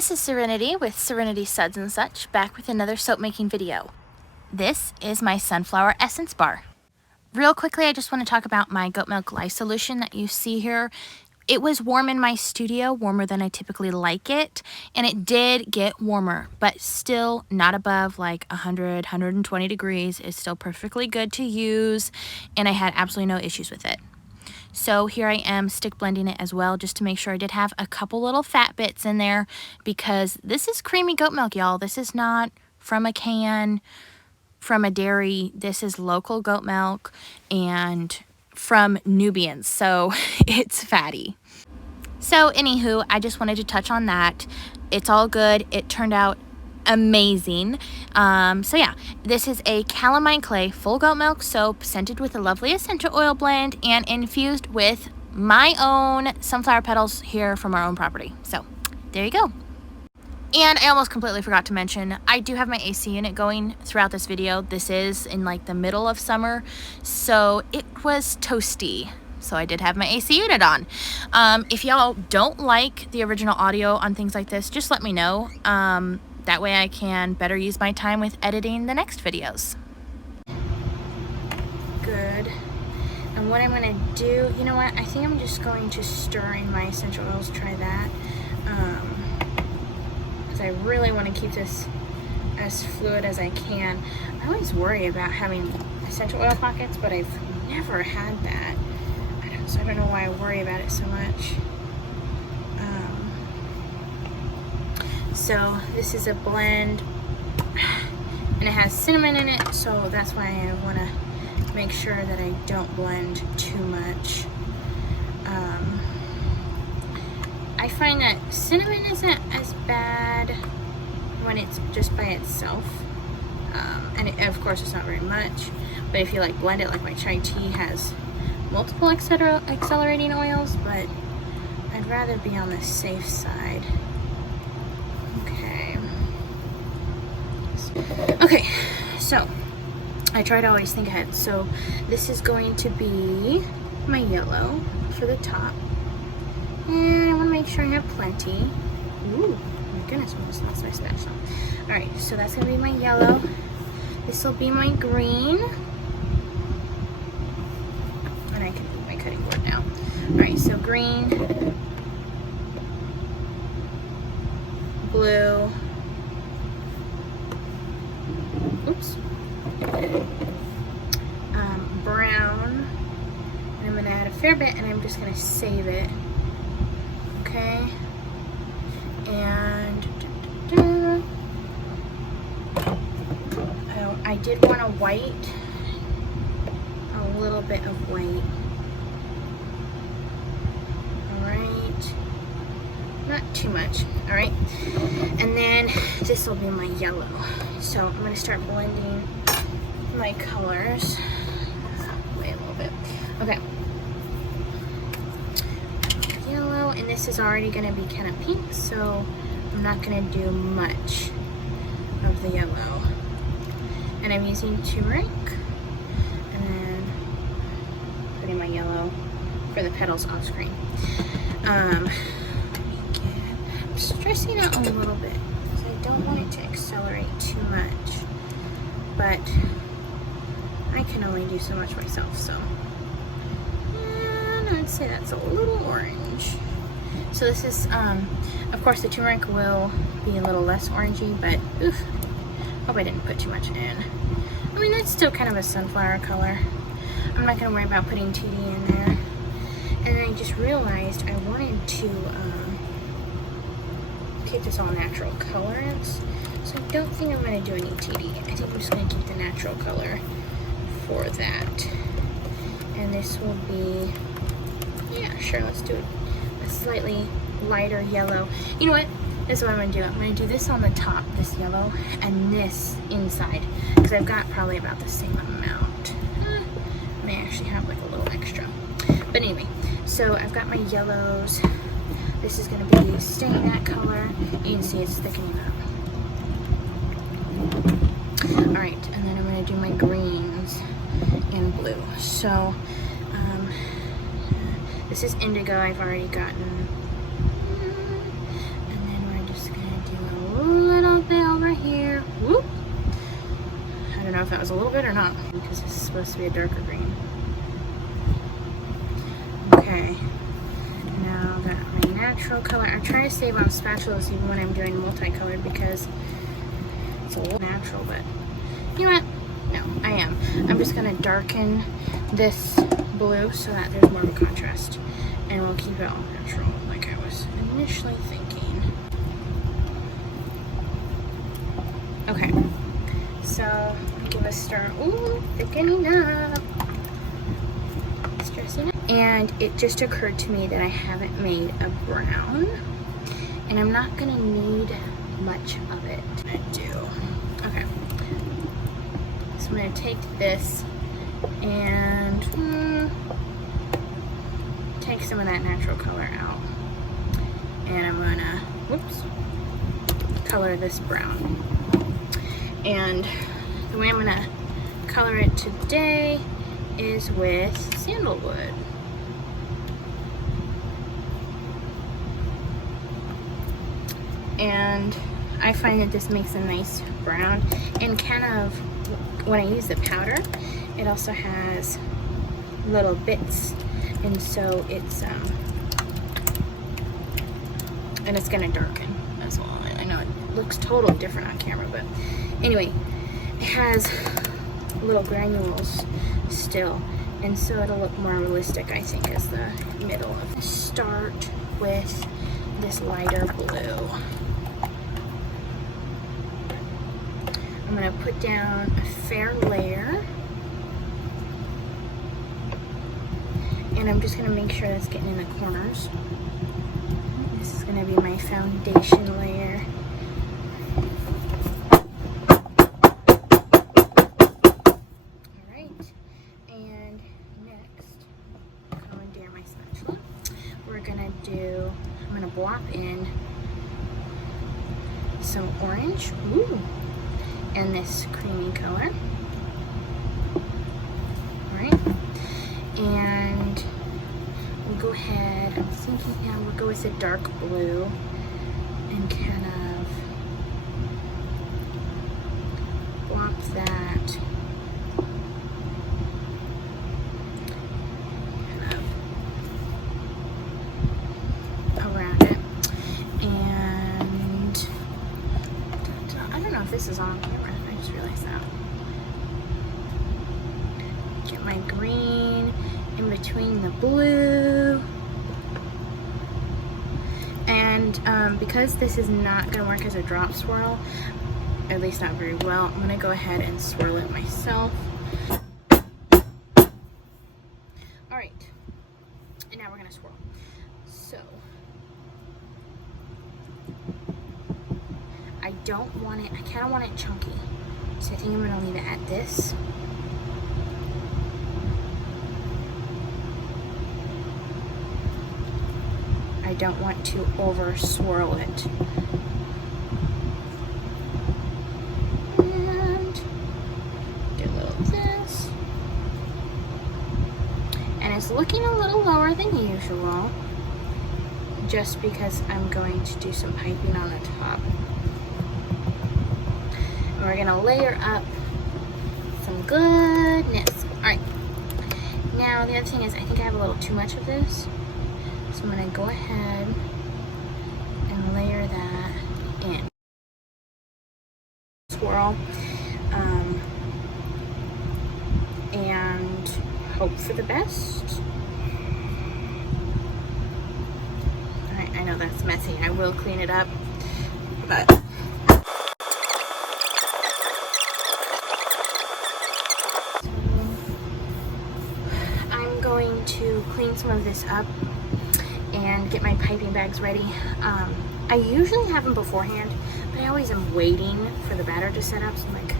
This is Serenity with Serenity Suds and Such, back with another soap making video. This is my sunflower essence bar. Real quickly, I just want to talk about my goat milk lye solution that you see here. It was warm in my studio, warmer than I typically like it, and it did get warmer, but still not above like 100, 120 degrees. It's still perfectly good to use, and I had absolutely no issues with it. So here I am stick blending it as well, just to make sure. I did have a couple little fat bits in there because this is creamy goat milk, y'all. This is not from a can, from a dairy. This is local goat milk and from Nubians, so it's fatty. So anywho, I just wanted to touch on that. It's all good. It turned out amazing. So yeah, this is a calamine clay full goat milk soap scented with a lovely essential oil blend and infused with my own sunflower petals here from our own property. So there you go. And I almost completely forgot to mention, I do have my AC unit going throughout this video. This is in like the middle of summer, so it was toasty. So I did have my AC unit on. If y'all don't like the original audio on things like this, just let me know. That way I can better use my time with editing the next videos. Good. And what I'm gonna do, you know what? I think I'm just going to stir in my essential oils, try that. Because I really want to keep this as fluid as I can. I always worry about having essential oil pockets, but I've never had that. So I don't know why I worry about it so much. So this is a blend and it has cinnamon in it, so that's why I want to make sure that I don't blend too much. I find that cinnamon isn't as bad when it's just by itself, and of course it's not very much, but if you like blend it, like my chai tea has multiple accelerating oils, but I'd rather be on the safe side. Okay, so I try to always think ahead. So this is going to be my yellow for the top, and I want to make sure I have plenty. Ooh, my goodness, almost lost my spatula. All right, so that's gonna be my yellow. This will be my green, and I can move my cutting board now. All right, so green, blue, oops, brown, and I'm going to add a fair bit, and I'm just going to save it, okay, and I did want a white, a little bit of white, alright, not too much, alright, and then this will be my yellow. So I'm going to start blending my colors. Wait a little bit. Okay. Yellow, and this is already going to be kind of pink, so I'm not going to do much of the yellow. And I'm using turmeric, and then putting my yellow for the petals off screen. I'm stressing out a little bit. I don't want it to accelerate too much, but I can only do so much myself, so and I'd say that's a little orange. So this is, of course the turmeric will be a little less orangey, but oof, hope I didn't put too much in. I mean, that's still kind of a sunflower color. I'm not going to worry about putting TD in there. And then I just realized I wanted to keep this all natural colors, so I don't think I'm going to do any TD. I think I'm just going to keep the natural color for that. And this will be, yeah, sure, let's do it a slightly lighter yellow. You know what? This is what I'm going to do. I'm going to do this on the top, this yellow, and this inside, because I've got probably about the same amount. I may actually have like a little extra. But anyway, so I've got my yellows. This is going to be staying that color. You can see it's thickening up. Alright, and then I'm going to do my greens and blue. So, this is indigo I've already gotten. And then we're just going to that was a little bit or not, because this is supposed to be a darker green. Okay, now that my natural color, I'm trying to save on spatulas even when I'm doing multicolored because it's a little natural, but you know what? No, I am. I'm just gonna darken this blue so that there's more of a contrast, and we'll keep it all natural like I was initially thinking. Okay, so I'll give a start. Ooh, thickening up. Stressing up. And it just occurred to me that I haven't made a brown, and I'm not gonna need much of it. I do. Okay. So I'm gonna take this and take some of that natural color out. And I'm gonna, whoops, color this brown. And the way I'm gonna color it today is with sandalwood. And I find that this makes a nice brown, and kind of when I use the powder, it also has little bits, and so it's and it's gonna darken as well. I know it looks totally different on camera, but anyway, it has little granules still, and so it'll look more realistic, I think, as the middle of it. Start with this lighter blue. I'm gonna put down a fair layer, and I'm just gonna make sure that's getting in the corners. This is gonna be my foundation layer. Alright, and next, commandeer my spatula. I'm gonna blop in some orange. Ooh. And this creamy color. Alright. And we'll go ahead, I'm thinking now we'll go with a dark blue and kind of blop that kind of around it. And I don't know if this is on camera. I just realized that. Get my green in between the blue. And because this is not going to work as a drop swirl, at least not very well, I'm going to go ahead and swirl it myself. Alright, and now we're going to swirl. So, I don't want it, I kind of want it chunky. So I think I'm going to leave it at this. I don't want to over swirl it. And do a little of this. And it's looking a little lower than usual, just because I'm going to do some piping on the top. And we're gonna layer up some goodness. Alright, now the other thing is I think I have a little too much of this. So I'm gonna go ahead and layer that in. Swirl. And hope for the best. Alright, I know that's messy. I will clean it up, but I'm going to clean some of this up and get my piping bags ready. I usually have them beforehand, but I always am waiting for the batter to set up. So I'm like,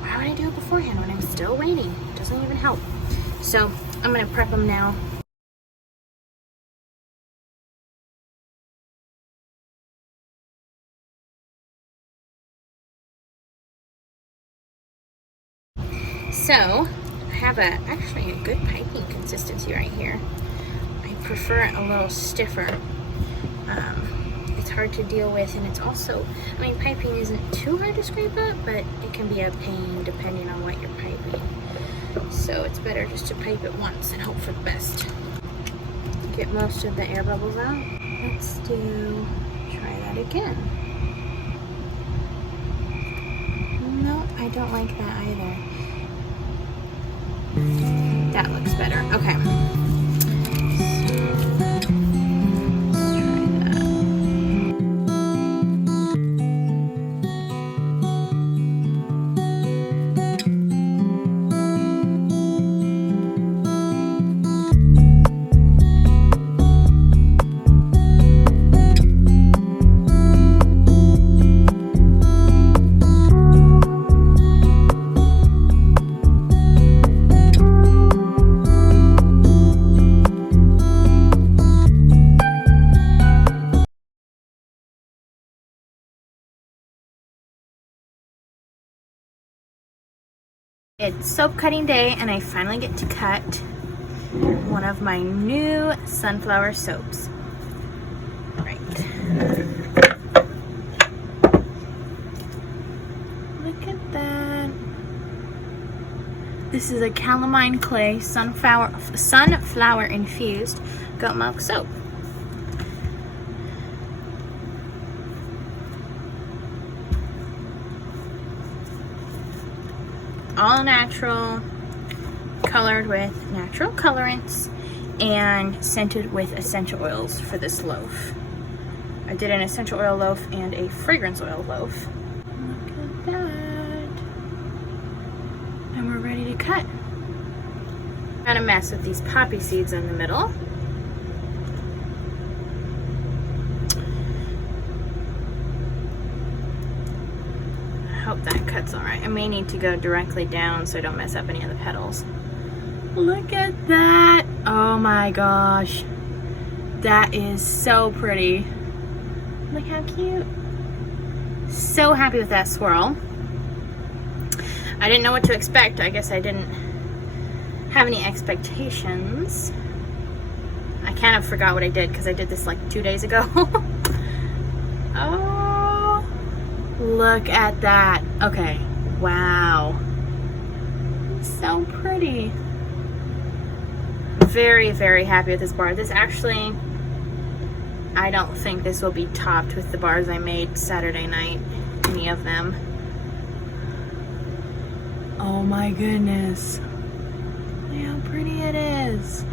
why would I do it beforehand when I'm still waiting? It doesn't even help. So I'm gonna prep them now. So I have actually a good piping consistency right here. I prefer it a little stiffer. It's hard to deal with, and it's also, I mean, piping isn't too hard to scrape up, but it can be a pain depending on what you're piping. So it's better just to pipe it once and hope for the best. Get most of the air bubbles out. Let's try that again. No, I don't like that either. That looks better. Okay. It's soap cutting day, and I finally get to cut one of my new sunflower soaps. Right. Look at that. This is a calamine clay sunflower infused goat milk soap. All natural, colored with natural colorants, and scented with essential oils for this loaf. I did an essential oil loaf and a fragrance oil loaf. Look at that. And we're ready to cut. Got a mess with these poppy seeds in the middle. Hope that cuts all right. I may need to go directly down so I don't mess up any of the petals. Look at that. Oh my gosh. That is so pretty. Look how cute. So happy with that swirl. I didn't know what to expect. I guess I didn't have any expectations. I kind of forgot what I did because I did this like 2 days ago. Oh. Look at that. Okay. Wow. So pretty. Very, very happy with this bar. This actually, I don't think this will be topped with the bars I made Saturday night. Any of them. Oh my goodness. Look how pretty it is.